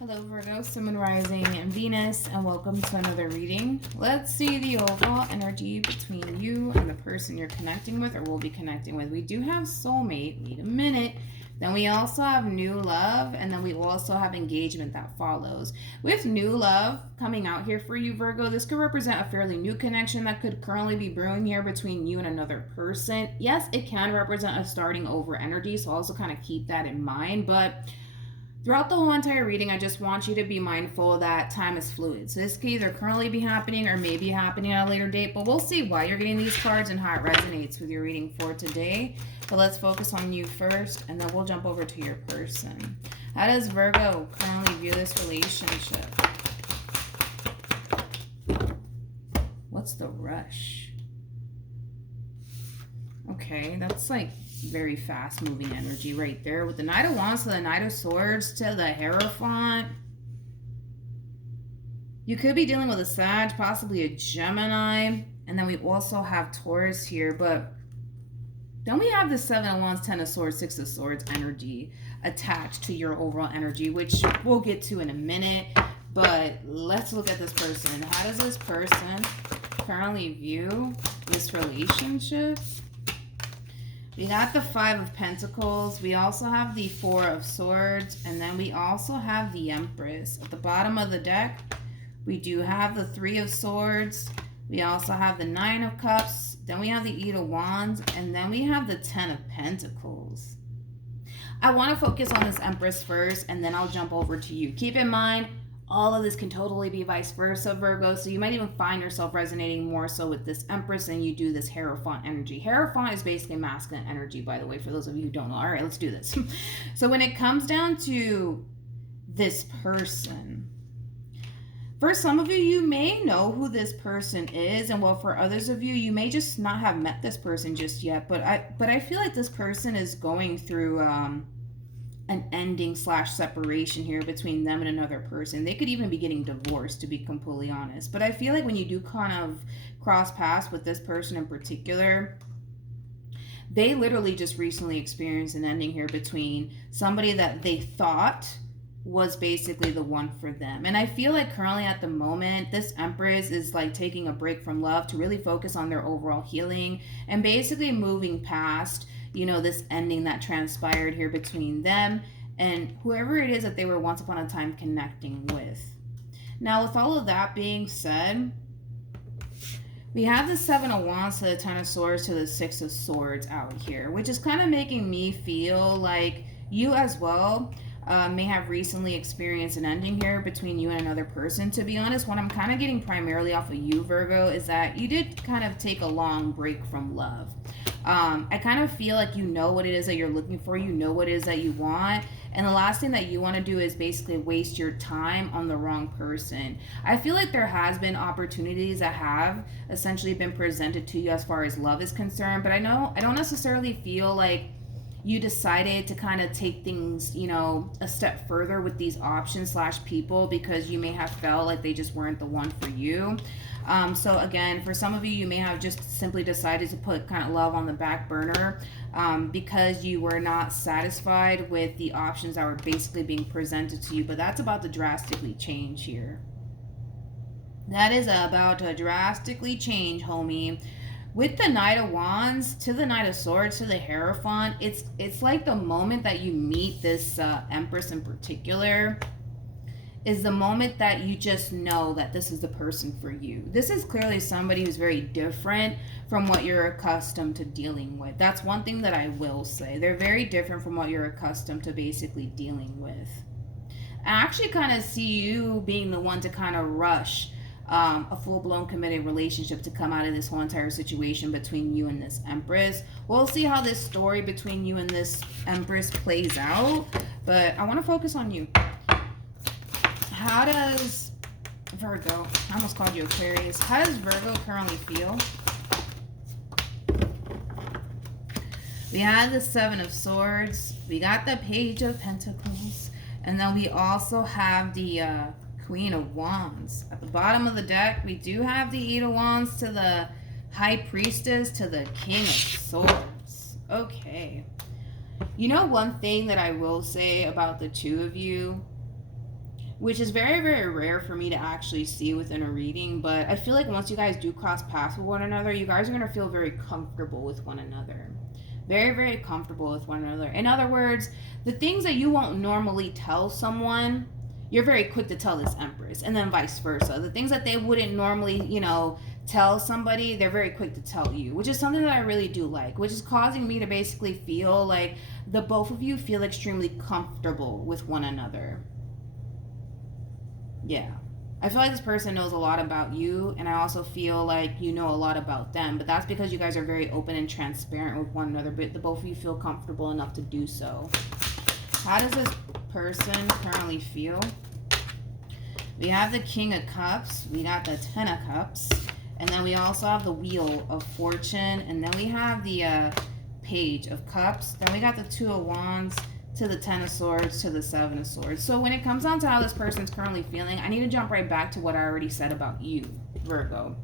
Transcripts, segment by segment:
Hello Virgo, Sun, Moon, Rising, and Venus, and welcome to another reading. Let's see the overall energy between you and the person you're connecting with or will be connecting with. We do have soulmate, wait a minute. Then we also have new love, and then we also have engagement that follows. With new love coming out here for you, Virgo, this could represent a fairly new connection that could currently be brewing here between you and another person. Yes, it can represent a starting over energy, so also kind of keep that in mind, but throughout the whole entire reading, I just want you to be mindful that time is fluid. So this could either currently be happening or maybe happening at a later date, but we'll see why you're getting these cards and how it resonates with your reading for today. But let's focus on you first, and then we'll jump over to your person. How does Virgo currently view this relationship? What's the rush? Okay, that's like very fast moving energy right there with the Knight of Wands to the Knight of Swords to the Hierophant. You could be dealing with a Sag, possibly a Gemini, and then we also have Taurus here, but then we have the Seven of Wands, Ten of Swords, Six of Swords energy attached to your overall energy, which we'll get to in a minute. But let's look at this person. How does this person currently view this relationship? We got the Five of Pentacles. We also have the Four of Swords. And then we also have the Empress. At the bottom of the deck, we do have the Three of Swords. We also have the Nine of Cups. Then we have the Eight of Wands. And then we have the Ten of Pentacles. I want to focus on this Empress first, and then I'll jump over to you. Keep in mind, all of this can totally be vice versa, Virgo. So you might even find yourself resonating more so with this Empress than you do this Hierophant energy. Hierophant is basically masculine energy, by the way, for those of you who don't know. All right, let's do this. So when it comes down to this person, for some of you, you may know who this person is, and well, for others of you, you may just not have met this person just yet. But I feel like this person is going through an ending / separation here between them and another person. They could even be getting divorced, to be completely honest. But I feel like when you do kind of cross paths with this person in particular, they literally just recently experienced an ending here between somebody that they thought was basically the one for them. And I feel like currently at the moment, this Empress is like taking a break from love to really focus on their overall healing and basically moving past, you know, this ending that transpired here between them and whoever it is that they were once upon a time connecting with. Now, with all of that being said, we have the Seven of Wands to the Ten of Swords to the Six of Swords out here, which is kind of making me feel like you as well may have recently experienced an ending here between you and another person. To be honest, what I'm kind of getting primarily off of you, Virgo, is that you did kind of take a long break from love. I kind of feel like you know what it is that you're looking for. You know what it is that you want. And the last thing that you want to do is basically waste your time on the wrong person. I feel like there has been opportunities that have essentially been presented to you as far as love is concerned. But I don't necessarily feel like you decided to kind of take things, you know, a step further with these options / people because you may have felt like they just weren't the one for you. So again, for some of you, you may have just simply decided to put kind of love on the back burner because you were not satisfied with the options that were basically being presented to you. But that's about to drastically change here. That is about to drastically change, homie. With the Knight of Wands to the Knight of Swords to the Hierophant, it's like the moment that you meet this Empress in particular is the moment that you just know that this is the person for you. This is clearly somebody who's very different from what you're accustomed to dealing with. That's one thing that I will say. They're very different from what you're accustomed to basically dealing with. I actually kind of see you being the one to kind of rush a full-blown committed relationship to come out of this whole entire situation between you and this Empress. We'll see how this story between you and this Empress plays out, but I want to focus on you. How does Virgo, I almost called you Aquarius, how does Virgo currently feel? We have the Seven of Swords, we got the Page of Pentacles, and then we also have the Queen of Wands. At the bottom of the deck, we do have the Eight of Wands to the High Priestess to the King of Swords. Okay. You know, one thing that I will say about the two of you which is very, very rare for me to actually see within a reading. But I feel like once you guys do cross paths with one another, you guys are going to feel very comfortable with one another. Very, very comfortable with one another. In other words, the things that you won't normally tell someone, you're very quick to tell this Empress, and then vice versa. The things that they wouldn't normally, tell somebody, they're very quick to tell you, which is something that I really do like, which is causing me to basically feel like the both of you feel extremely comfortable with one another. Yeah. I feel like this person knows a lot about you, and I also feel like you know a lot about them, but that's because you guys are very open and transparent with one another, but the both of you feel comfortable enough to do so. How does this person currently feel? We have the King of Cups, we got the Ten of Cups, and then we also have the Wheel of Fortune, and then we have the Page of Cups, then we got the Two of Wands, to the Ten of Swords, to the Seven of Swords. So when it comes down to how this person's currently feeling, I need to jump right back to what I already said about you, Virgo.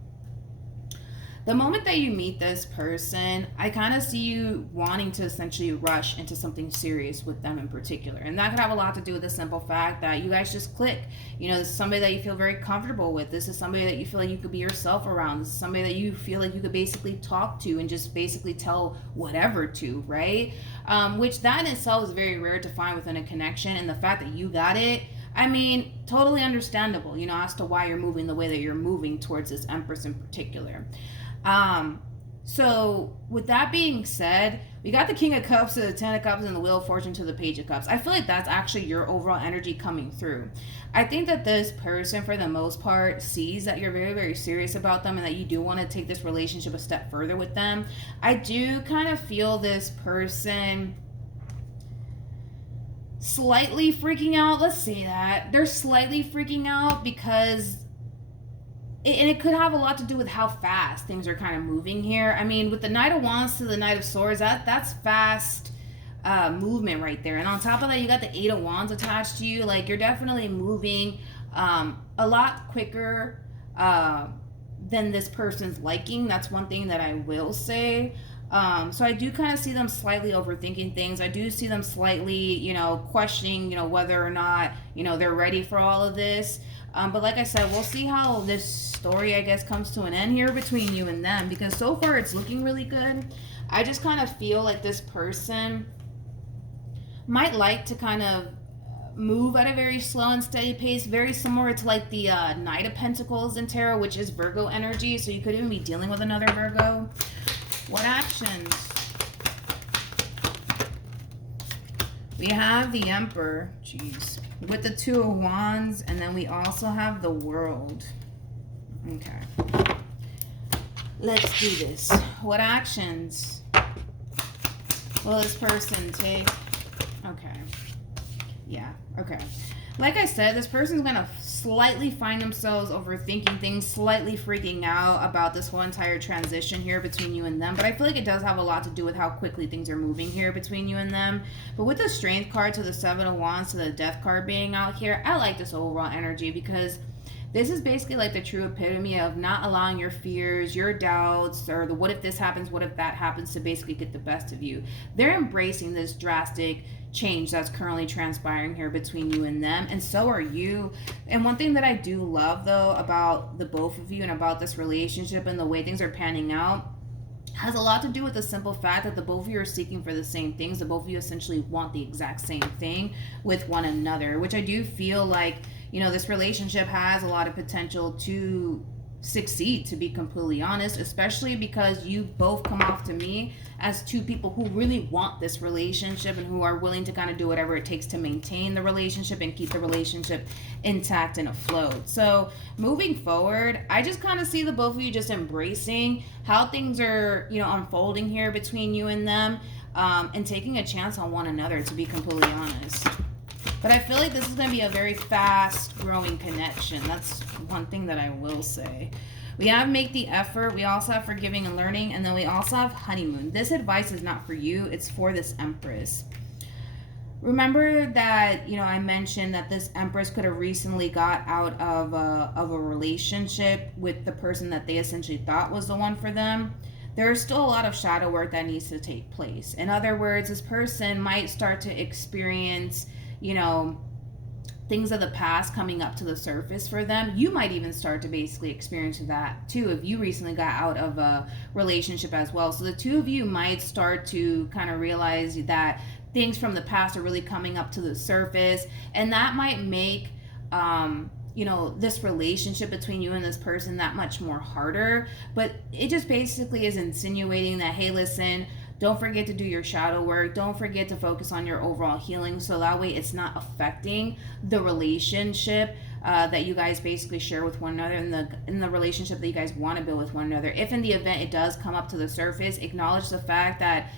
The moment that you meet this person, I kind of see you wanting to essentially rush into something serious with them in particular. And that could have a lot to do with the simple fact that you guys just click. This is somebody that you feel very comfortable with. This is somebody that you feel like you could be yourself around. This is somebody that you feel like you could basically talk to and just basically tell whatever to, right? Which that in itself is very rare to find within a connection. And the fact that you got it, I mean, totally understandable, as to why you're moving the way that you're moving towards this Empress in particular. So with that being said, we got the King of Cups to the Ten of Cups and the Wheel of Fortune to the Page of Cups. I feel like that's actually your overall energy coming through. I think that this person, for the most part, sees that you're very, very serious about them and that you do want to take this relationship a step further with them. I do kind of feel this person slightly freaking out. Let's say that. They're slightly freaking out because and it could have a lot to do with how fast things are kind of moving here. I mean, with the Knight of Wands to the Knight of Swords, that's fast movement right there. And on top of that, you got the Eight of Wands attached to you. Like, you're definitely moving a lot quicker than this person's liking. That's one thing that I will say. So I do kind of see them slightly overthinking things. I do see them slightly, questioning, whether or not, they're ready for all of this. But like I said, we'll see how this story, I guess, comes to an end here between you and them, because so far it's looking really good. I just kind of feel like this person might like to kind of move at a very slow and steady pace, very similar to like the Knight of Pentacles in tarot, which is Virgo energy. So you could even be dealing with another Virgo. What actions? We have the Emperor, jeez, with the Two of Wands, and then we also have the World. Okay. Let's do this. What actions will this person take? Okay. Yeah, okay. Like I said, this person's going to slightly find themselves overthinking things, slightly freaking out about this whole entire transition here between you and them. But I feel like it does have a lot to do with how quickly things are moving here between you and them. But with the Strength card to the Seven of Wands to the Death card being out here, I like this overall energy because this is basically like the true epitome of not allowing your fears, your doubts, or the what if this happens, what if that happens to basically get the best of you. They're embracing this drastic change that's currently transpiring here between you and them, and so are you. And one thing that I do love, though, about the both of you and about this relationship and the way things are panning out has a lot to do with the simple fact that the both of you are seeking for the same things. The both of you essentially want the exact same thing with one another, which I do feel like, this relationship has a lot of potential to succeed, to be completely honest, especially because you both come off to me as two people who really want this relationship and who are willing to kind of do whatever it takes to maintain the relationship and keep the relationship intact and afloat. So moving forward, I just kind of see the both of you just embracing how things are, unfolding here between you and them, and taking a chance on one another, to be completely honest. But I feel like this is going to be a very fast growing connection. That's one thing that I will say. We have Make the Effort. We also have Forgiving and Learning. And then we also have Honeymoon. This advice is not for you. It's for this Empress. Remember that, I mentioned that this Empress could have recently got out of a relationship with the person that they essentially thought was the one for them. There's still a lot of shadow work that needs to take place. In other words, this person might start to experience, things of the past coming up to the surface for them. You might even start to basically experience that too if you recently got out of a relationship as well. So the two of you might start to kind of realize that things from the past are really coming up to the surface, and that might make this relationship between you and this person that much more harder. But it just basically is insinuating that, hey, listen, don't forget to do your shadow work. Don't forget to focus on your overall healing, so that way it's not affecting the relationship that you guys basically share with one another, in the relationship that you guys want to build with one another. If in the event it does come up to the surface, acknowledge the fact that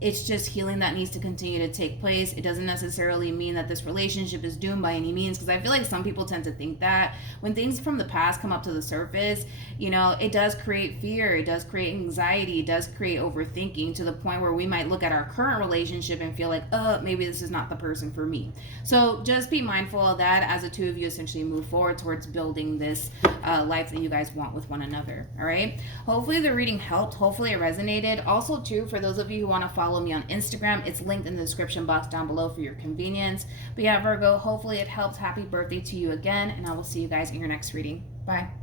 it's just healing that needs to continue to take place. It doesn't necessarily mean that this relationship is doomed by any means, because I feel like some people tend to think that when things from the past come up to the surface, it does create fear, it does create anxiety, it does create overthinking, to the point where we might look at our current relationship and feel like, maybe this is not the person for me. So just be mindful of that as the two of you essentially move forward towards building this life that you guys want with one another. All right. Hopefully the reading helped. Hopefully it resonated. Also, too, for those of you who want to follow me on Instagram, it's linked in the description box down below for your convenience. But yeah, Virgo, hopefully it helped. Happy birthday to you again, and I will see you guys in your next reading. Bye.